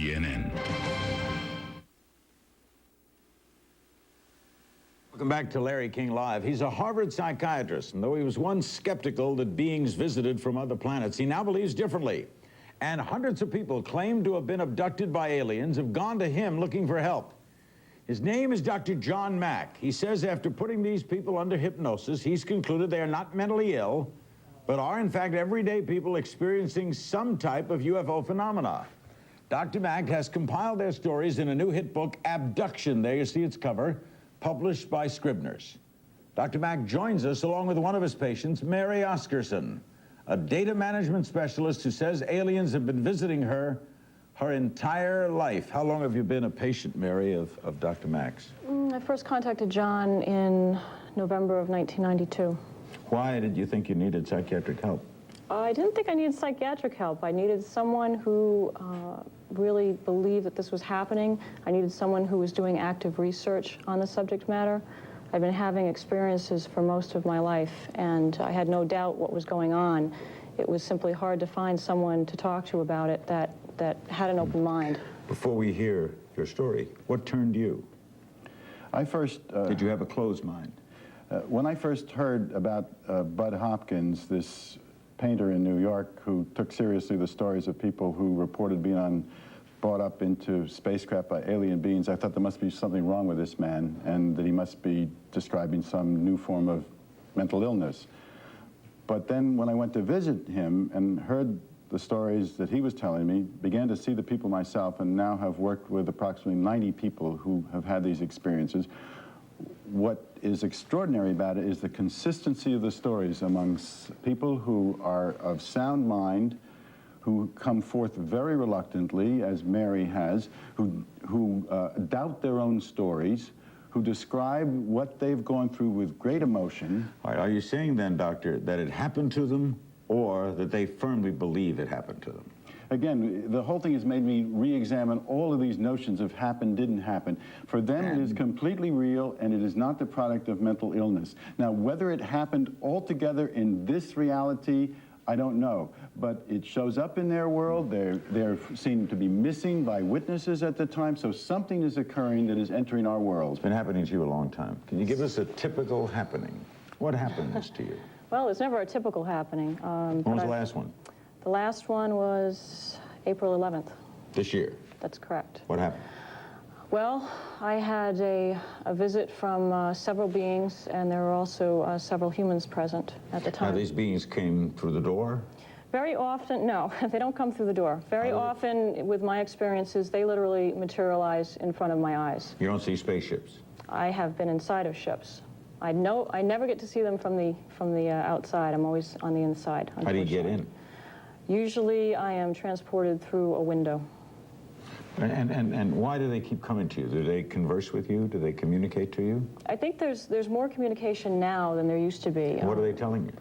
CNN. Welcome back to Larry King Live. He's a Harvard psychiatrist, and though he was once skeptical that beings visited from other planets, he now believes differently. And hundreds of people claimed to have been abducted by aliens have gone to him looking for help. His name is Dr. John Mack. He says after putting these people under hypnosis, he's concluded they are not mentally ill, but are in fact everyday people experiencing some type of UFO phenomena. Dr. Mack has compiled their stories in a new hit book, Abduction. There you see its cover, published by Scribner's. Dr. Mack joins us along with one of his patients, Mary Oscarson, a data management specialist who says aliens have been visiting her entire life. How long have you been a patient, Mary, of Dr. Mack's? I first contacted John in November of 1992. Why did you think you needed psychiatric help? I didn't think I needed psychiatric help. I needed someone who really believed that this was happening. I needed someone who was doing active research on the subject matter. I've been having experiences for most of my life, and I had no doubt what was going on. It was simply hard to find someone to talk to about it that had an open mind. Before we hear your story, what turned you? I first... Did you have a closed mind? When I first heard about Bud Hopkins, this painter in New York who took seriously the stories of people who reported being brought up into spacecraft by alien beings, I thought there must be something wrong with this man and that he must be describing some new form of mental illness. But then when I went to visit him and heard the stories that he was telling me, began to see the people myself, and now have worked with approximately 90 people who have had these experiences, what is extraordinary about it is the consistency of the stories amongst people who are of sound mind, who come forth very reluctantly, as Mary has, who doubt their own stories, who describe what they've gone through with great emotion. All right, are you saying then, doctor, that it happened to them, or that they firmly believe it happened to them? Again, the whole thing has made me re-examine all of these notions of happen, didn't happen. For them, it is completely real, and it is not the product of mental illness. Now, whether it happened altogether in this reality, I don't know. But it shows up in their world. They're seen to be missing by witnesses at the time, so something is occurring that is entering our world. It's been happening to you a long time. Can you give us a typical happening? What happens to you? Well, it's never a typical happening. When was the last one? The last one was April 11th. This year? That's correct. What happened? Well, I had a visit from several beings, and there were also several humans present at the time. Now, these beings came through the door? Very often, no, they don't come through the door. Very often, with my experiences, they literally materialize in front of my eyes. You don't see spaceships? I have been inside of ships. I never get to see them from the outside. I'm always on the inside. How do you get in? Usually, I am transported through a window. And why do they keep coming to you? Do they converse with you? Do they communicate to you? I think there's more communication now than there used to be. What are they telling you?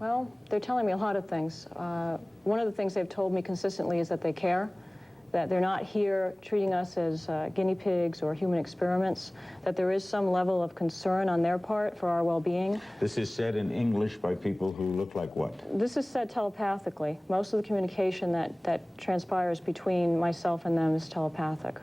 Well, they're telling me a lot of things. One of the things they've told me consistently is that they care, that they're not here treating us as guinea pigs or human experiments, that there is some level of concern on their part for our well-being. This is said in English by people who look like what? This is said telepathically. Most of the communication that transpires between myself and them is telepathic.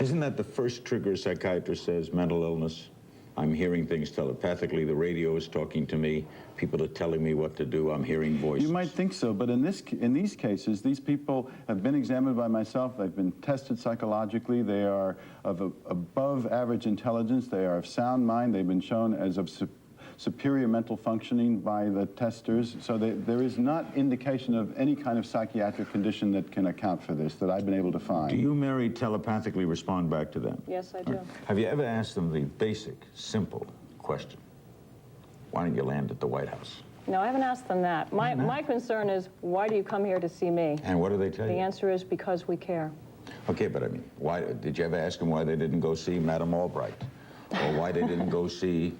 Isn't that the first trigger a psychiatrist says, mental illness? I'm hearing things telepathically. The radio is talking to me. People are telling me what to do. I'm hearing voices. You might think so, but in these cases, these people have been examined by myself. They've been tested psychologically. They are of above average intelligence. They are of sound mind. They've been shown as of superior mental functioning by the testers. So there is not indication of any kind of psychiatric condition that can account for this that I've been able to find. Do you, Mary, telepathically respond back to them? Yes, I do. Have you ever asked them the basic, simple question? Why don't you land at the White House? No, I haven't asked them that. My concern is, why do you come here to see me? And what do they tell you? The answer is, because we care. Okay, but I mean, why did you ever ask them why they didn't go see Madame Albright? Or why they didn't go see...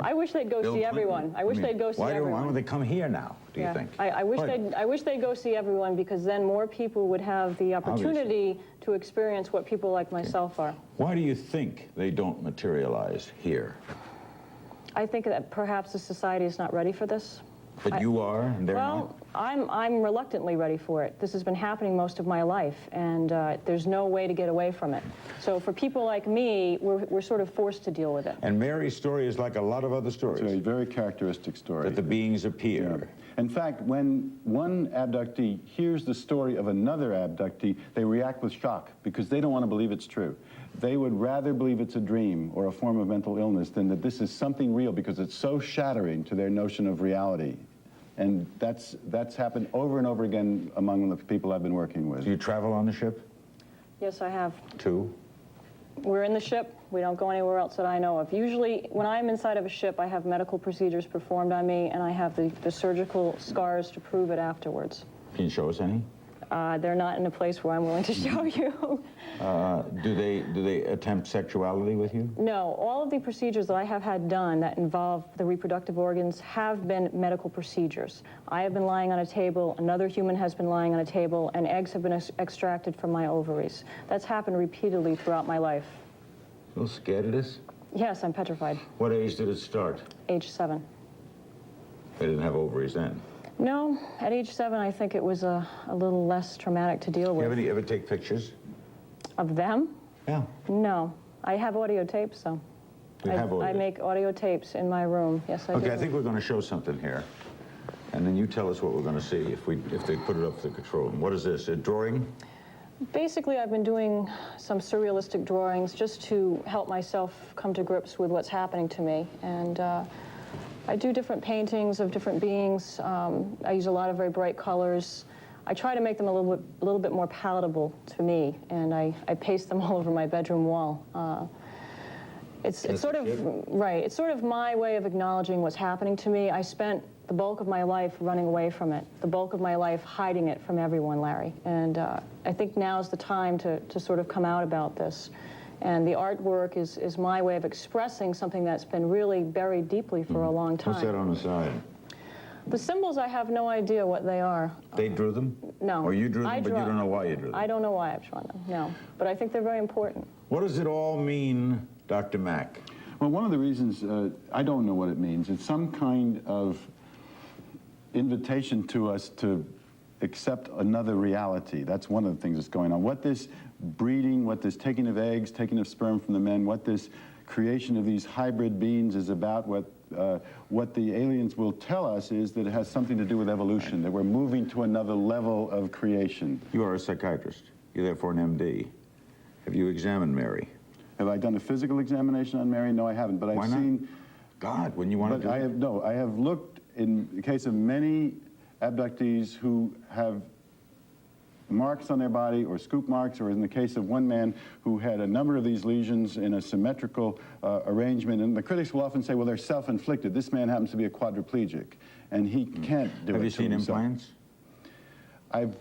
I wish they'd go see everyone. I wish they'd go see everyone. Why don't they come here now, do you think? I wish they'd go see everyone, because then more people would have the opportunity to experience what people like myself are. Why do you think they don't materialize here? I think that perhaps the society is not ready for this. But you are, and they're not? not? I'm reluctantly ready for it. This has been happening most of my life, and there's no way to get away from it. So for people like me, we're sort of forced to deal with it. And Mary's story is like a lot of other stories. It's a very characteristic story. That the beings appear. Yeah. In fact, when one abductee hears the story of another abductee, they react with shock because they don't want to believe it's true. They would rather believe it's a dream or a form of mental illness than that this is something real, because it's so shattering to their notion of reality. And that's happened over and over again among the people I've been working with. Do you travel on the ship? Yes, I have. Too? We're in the ship. We don't go anywhere else that I know of. Usually, when I'm inside of a ship, I have medical procedures performed on me, and I have the surgical scars to prove it afterwards. Can you show us any? They're not in a place where I'm willing to show you. Do they attempt sexuality with you? No, all of the procedures that I have had done that involve the reproductive organs have been medical procedures. I have been lying on a table, another human has been lying on a table, and eggs have been extracted from my ovaries. That's happened repeatedly throughout my life. A little scared of this? Yes, I'm petrified. What age did it start? Age 7. They didn't have ovaries then. No, at age 7, I think it was a little less traumatic to deal with. You ever take pictures? Of them? Yeah. No. I have audio tapes, though. You have audio? I make audio tapes in my room. Yes, I do. Okay, I think we're going to show something here. And then you tell us what we're going to see if they put it up to the control room. What is this, a drawing? Basically, I've been doing some surrealistic drawings just to help myself come to grips with what's happening to me. And I do different paintings of different beings. I use a lot of very bright colors. I try to make them a little bit more palatable to me, and I paste them all over my bedroom wall. It's sort of, right, it's sort of my way of acknowledging what's happening to me. I spent the bulk of my life running away from it, the bulk of my life hiding it from everyone, Larry. And I think now's the time to sort of come out about this. And the artwork is my way of expressing something that's been really buried deeply for a long time. What's that on the side? The symbols, I have no idea what they are. They drew them? No. Or you drew them, but you don't know why you drew them? I don't know why I've drawn them, no. But I think they're very important. What does it all mean, Dr. Mack? Well, one of the reasons, I don't know what it means. It's some kind of invitation to us to accept another reality. That's one of the things that's going on. What this breeding, what this taking of eggs, taking of sperm from the men, what this creation of these hybrid beings is about, what the aliens will tell us is that it has something to do with evolution, that we're moving to another level of creation. You are a psychiatrist. You're therefore an MD. Have you examined Mary? Have I done a physical examination on Mary? No, I haven't, but I've seen... God, when you want to do it? No, I have looked in the case of many abductees who have marks on their body, or scoop marks, or in the case of one man who had a number of these lesions in a symmetrical arrangement. And the critics will often say, well, they're self-inflicted. This man happens to be a quadriplegic, and he can't do it. Have you seen implants? I've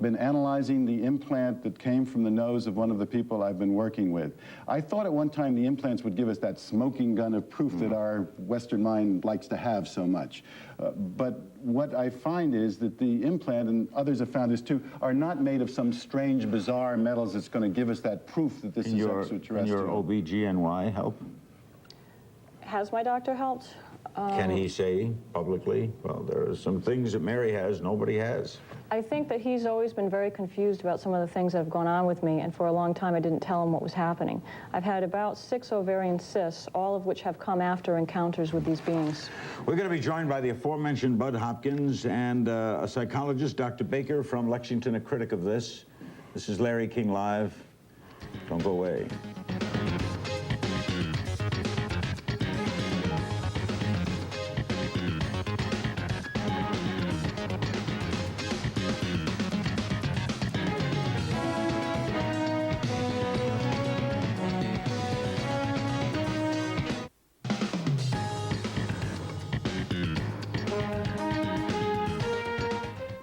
been analyzing the implant that came from the nose of one of the people I've been working with. I thought at one time the implants would give us that smoking gun of proof that our Western mind likes to have so much. But what I find is that the implant, and others have found this too, are not made of some strange, bizarre metals that's going to give us that proof that this is extraterrestrial. Can your OBGYN help? Has my doctor helped? Can he say publicly, well, there are some things that Mary has, nobody has? I think that he's always been very confused about some of the things that have gone on with me, and for a long time I didn't tell him what was happening. I've had about 6 ovarian cysts, all of which have come after encounters with these beings. We're going to be joined by the aforementioned Bud Hopkins and a psychologist, Dr. Baker from Lexington, a critic of this. This is Larry King Live. Don't go away.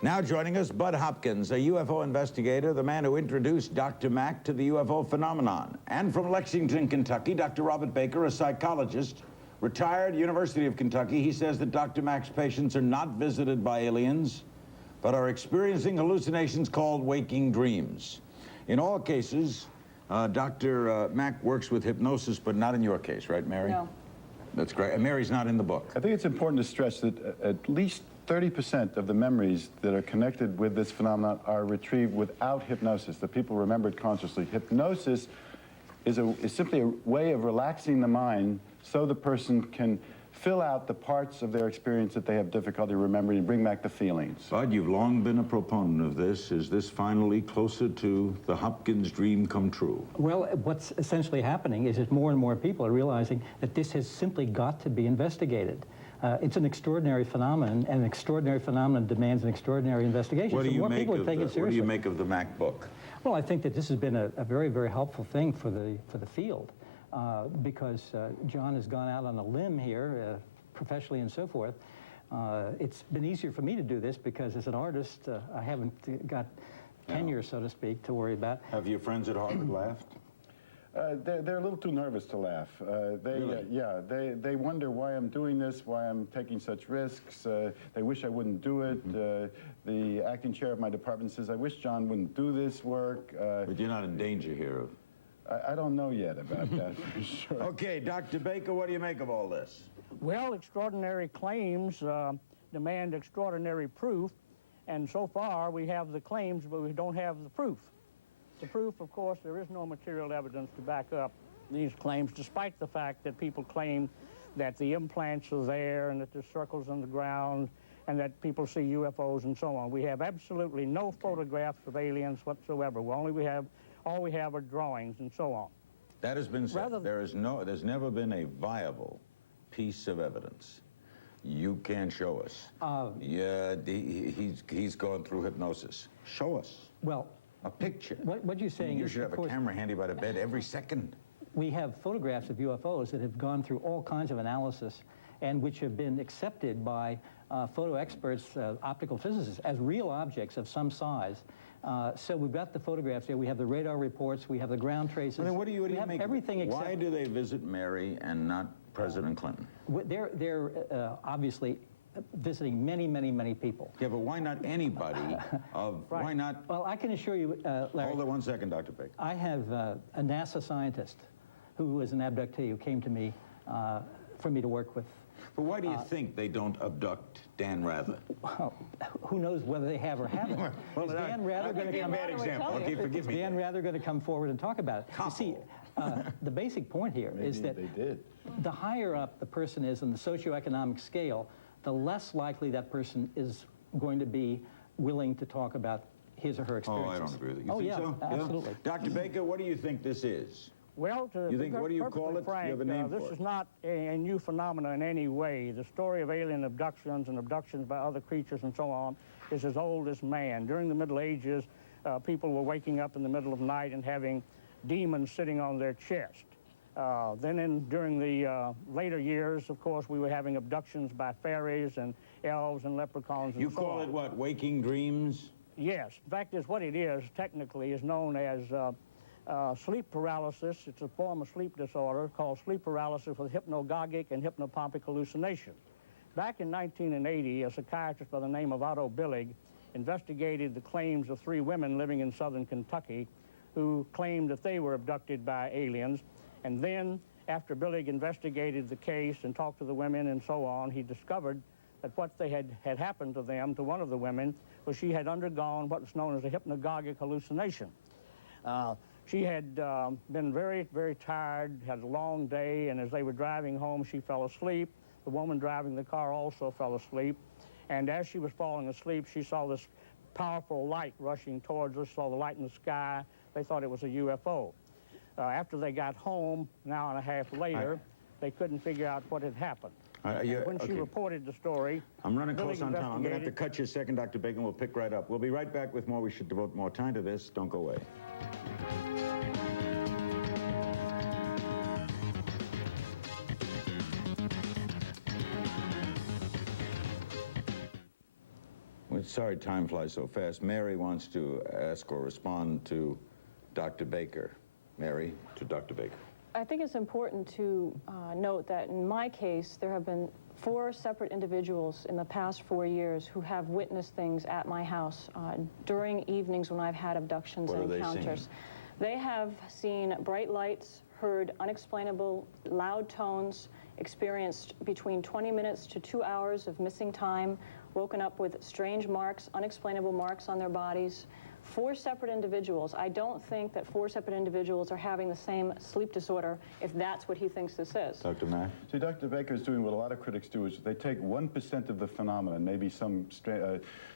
Now joining us, Bud Hopkins, a UFO investigator, the man who introduced Dr. Mack to the UFO phenomenon. And from Lexington, Kentucky, Dr. Robert Baker, a psychologist, retired, University of Kentucky. He says that Dr. Mack's patients are not visited by aliens, but are experiencing hallucinations called waking dreams. In all cases, Dr. Mack works with hypnosis, but not in your case, right, Mary? No. That's great. And Mary's not in the book. I think it's important to stress that at least 30% of the memories that are connected with this phenomenon are retrieved without hypnosis. The people remember it consciously. Hypnosis is simply a way of relaxing the mind so the person can fill out the parts of their experience that they have difficulty remembering and bring back the feelings. Bud, you've long been a proponent of this. Is this finally closer to the Hopkins dream come true? Well, what's essentially happening is that more and more people are realizing that this has simply got to be investigated. It's an extraordinary phenomenon, and an extraordinary phenomenon demands an extraordinary investigation. What do you more make people of are taking it seriously. What do you make of the Mack book? Well, I think that this has been a very, very helpful thing for the field, because John has gone out on a limb here, professionally and so forth. It's been easier for me to do this because as an artist, I haven't got tenure, so to speak, to worry about. Have your friends at Harvard laughed? They're a little too nervous to laugh. They wonder why I'm doing this, why I'm taking such risks. They wish I wouldn't do it. The acting chair of my department says, I wish John wouldn't do this work. But you're not in danger here of... I don't know yet about that, for sure. Okay, Dr. Baker, what do you make of all this? Well, extraordinary claims demand extraordinary proof, and so far we have the claims, but we don't have the proof. The proof, of course, there is no material evidence to back up these claims, despite the fact that people claim that the implants are there and that there's circles on the ground and that people see UFOs and so on. We have absolutely no photographs of aliens whatsoever. All we have are drawings and so on. That has been said. There's never been a viable piece of evidence. You can't show us. Yeah, he's gone through hypnosis. Show us. Well, a picture. What you're saying you is, should have a camera handy by the bed every second. We have photographs of UFOs that have gone through all kinds of analysis and which have been accepted by photo experts, optical physicists, as real objects of some size. So we've got the photographs there. We have the radar reports. We have the ground traces. I mean, what do you have make everything except... Why do they visit Mary and not President Clinton? They're obviously visiting many, many, many people. Yeah, but why not anybody of... Right. Why not... Well, I can assure you, Larry... Hold on 1 second, Dr. Baker. I have a NASA scientist who was an abductee who came to me for me to work with. But why do you think they don't abduct Dan Rather? Well, who knows whether they have or haven't. Well, Is Dan Rather going to come... bad example. Okay, forgive me. Is Dan Rather going to come forward and talk about it? You see, the basic point here is that the higher up the person is in the socioeconomic scale, the less likely that person is going to be willing to talk about his or her experiences. Oh, I don't agree with you. Oh, think yeah, so? absolutely. Dr. Baker, what do you think this is? Well, to You be think, what do you call perfectly it? frank, You have a name this for it. is not a new phenomenon in any way. The story of alien abductions and abductions by other creatures and so on is as old as man. During the Middle Ages, people were waking up in the middle of night and having demons sitting on their chest. During the later years, of course, we were having abductions by fairies and elves and leprechauns and You so call on. it what, waking dreams? Yes. In fact, what it is, technically, is known as sleep paralysis. It's a form of sleep disorder called sleep paralysis with hypnagogic and hypnopompic hallucination. Back in 1980, a psychiatrist by the name of Otto Billig investigated the claims of 3 women living in southern Kentucky who claimed that they were abducted by aliens. And then, after Billig investigated the case and talked to the women and so on, he discovered that what they had happened to them, to one of the women, was she had undergone what was known as a hypnagogic hallucination. She had been very, very tired, had a long day, and as they were driving home, she fell asleep. The woman driving the car also fell asleep. And as she was falling asleep, she saw this powerful light rushing towards her, saw the light in the sky. They thought it was a UFO. After they got home, an hour and a half later, they couldn't figure out what had happened. When she reported the story... I'm running close on time. I'm going to have to cut you a second, Dr. Baker, and we'll pick right up. We'll be right back with more. We should devote more time to this. Don't go away. Well, sorry time flies so fast. Mary wants to ask or respond to Dr. Baker. Mary, to Dr. Baker. I think it's important to note that in my case, there have been 4 separate individuals in the past 4 years who have witnessed things at my house during evenings when I've had abductions and encounters. They have seen bright lights, heard unexplainable loud tones, experienced between 20 minutes to 2 hours of missing time, woken up with strange marks, unexplainable marks on their bodies. 4 separate individuals. I don't think that 4 separate individuals are having the same sleep disorder if that's what he thinks this is. Dr. Mack? See, Dr. Baker's doing what a lot of critics do, is they take 1% of the phenomenon, maybe some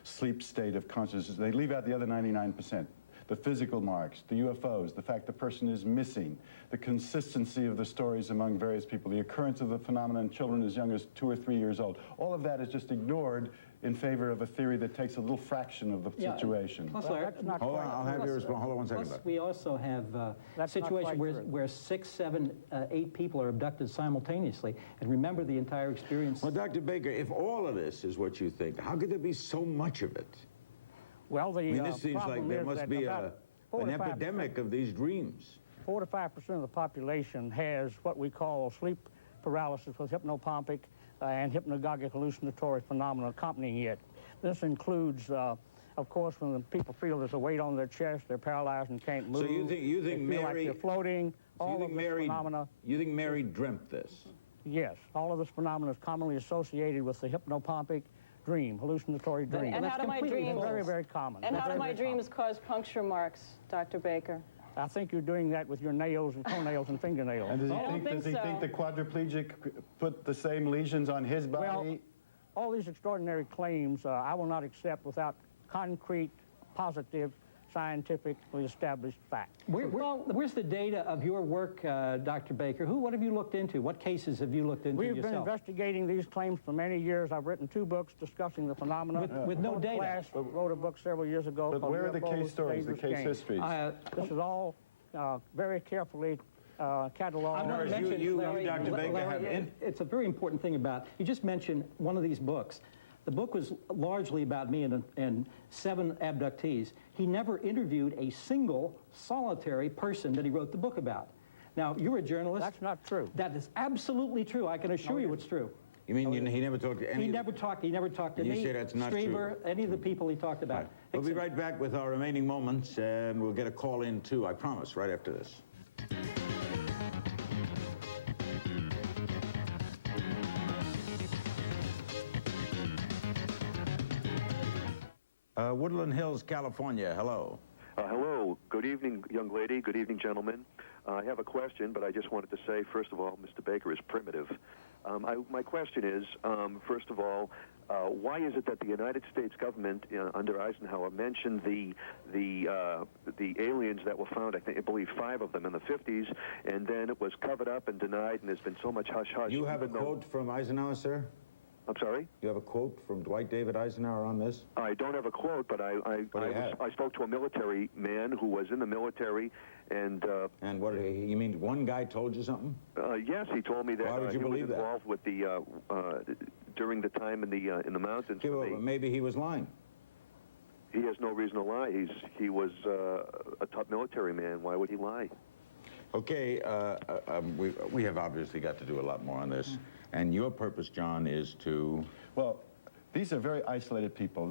sleep state of consciousness, they leave out the other 99%. The physical marks, the UFOs, the fact the person is missing, the consistency of the stories among various people, the occurrence of the phenomenon in children as young as 2 or 3 years old. All of that is just ignored in favor of a theory that takes a little fraction of the situation. Plus, Well, that's not Hold quite on, I'll have you respond. Hold on one second. plus we also have a That's not situation quite true. where 6, 7, 8 people are abducted simultaneously. And remember the entire experience. Well, Dr. Baker, if all of this is what you think, how could there be so much of it? Well, the I mean, this seems like problem there is must that be about 4 an to 5% epidemic of these dreams. 4 to 5% of the population has what we call sleep paralysis with hypnopompic and hypnagogic hallucinatory phenomena accompanying it. This includes, of course, when the people feel there's a weight on their chest, they're paralyzed and can't move. So you think they feel like Mary... they're floating. So All of this phenomena. You think Mary dreamt this? Yes, all of this phenomena is commonly associated with the hypnopompic dream, hallucinatory dream. And how do my completely dreams? false. Very, very common. And how do Very, my very dreams cause puncture marks, Dr. Baker? common. I think you're doing that with your nails and toenails and fingernails. And does he I don't think, think does he so. think the quadriplegic put the same lesions on his body? Well, all these extraordinary claims I will not accept without concrete, positive, scientifically established fact. Where's the data of your work, Dr. Baker? What have you looked into? What cases have you looked into We've been yourself? investigating these claims for many years. I've written 2 books discussing the phenomena. With no Philip data. Glass wrote a book several years ago but called where are the UFOs, case stories, the Dangerous case Games. histories? This is all very carefully cataloged. I want to Larry, mention, you, Larry, Dr. Baker, Larry, have it's a very important thing about, you just mentioned one of these books. The book was largely about me and 7 abductees. He never interviewed a single solitary person that he wrote the book about. Now, you're a journalist. That's not true. That is absolutely true. I can assure you it's true. You mean he never talked to any... He never talked to You me, say that's not Strieber, true. any of the people he talked about. We'll be right back with our remaining moments, and we'll get a call in, too, I promise, right after this. Woodland Hills, California, hello. Hello. Good evening, young lady. Good evening, gentlemen. I have a question, but I just wanted to say, first of all, Mr. Baker is primitive. My question is, first of all, why is it that the United States government under Eisenhower mentioned the aliens that were found, I believe 5 of them in the 50s, and then it was covered up and denied, and there's been so much hush-hush. You have a quote from Eisenhower, sir? I'm sorry? You have a quote from Dwight David Eisenhower on this? I don't have a quote, but I spoke to a military man who was in the military, and And what, you mean one guy told you something? yes, he told me that Why would you he was believe that? involved with the during the time in the mountains. Okay, well, maybe he was lying. He has no reason to lie. He was a top military man. Why would he lie? Okay, we have obviously got to do a lot more on this. And your purpose, John, is to... Well, these are very isolated people.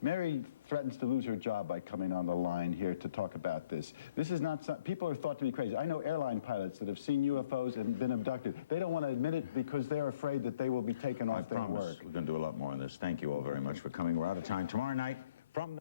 Mary threatens to lose her job by coming on the line here to talk about this. This is not... People are thought to be crazy. I know airline pilots that have seen UFOs and been abducted. They don't want to admit it because they're afraid that they will be taken off their work. We're going to do a lot more on this. Thank you all very much for coming. We're out of time. Tomorrow night, from...